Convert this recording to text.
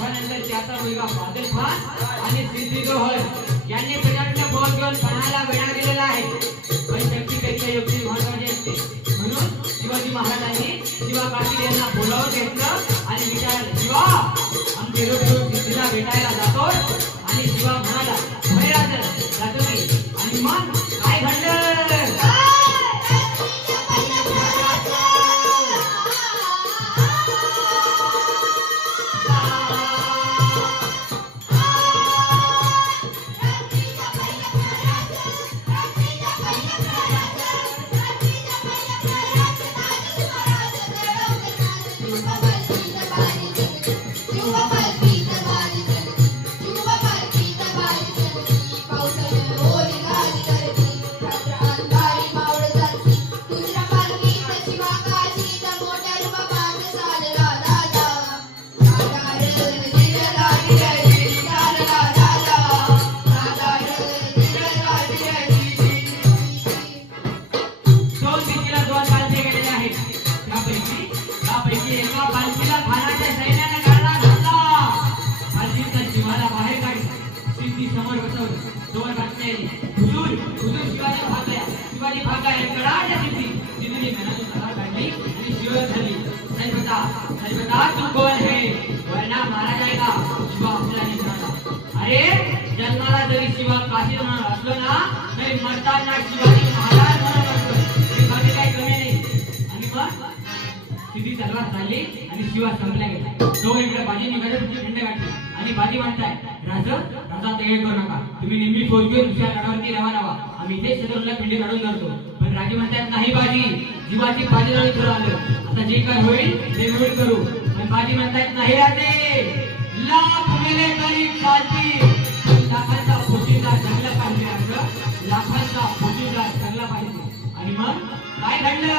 वाघानंतर त्याचा मुलगा फादल खान आणि सिद्धिग्रोहर यांनी प्रजापतीला बोध घेऊन पणाला वेढा दिलेला आहे. पण शक्तीपेक्षा युक्ती महत्वाची असते. म्हणून शिवाजी महाराजांनी शिवा पाटील यांना बोलावून घेतलं आणि विचारलं, शिवा आम्ही रोज सिद्धीला भेटायला जातो. आणि शिवा म्हणाला, जातो की. आणि मग काय घडलं? अरे जन्माला जरी शिवा काशी म्हणून असलो ना तरी मरताना शिवाजी महाराज म्हणून असतो. काय कमी नाही. आणि मग सिद्धी तलवार चालली आणि शिवा संपला गेला. तो इकडे बाजी निघाले तुमची खंड गाठली आणि बाजी म्हणताय, राजा तयार करू नका, तुम्ही नेहमी फौज घेऊन दुसऱ्या गडावरती रवाना व्हा, आम्ही इथे शत्रूला खंडी काढून धरतो. पण राजे म्हणतात, नाही बाजी, जीवाची बाजीरावी थोडं आलं, आता जे काय होईल ते होईल करू. पण बाजी म्हणतात, नाही राजे, लाख मेले तरी चालतील, लाखांचा पोशीदार जगला पाहिजे. अर्थ लाखांचा पोशीदार जगला पाहिजे. आणि मग काय घडलं?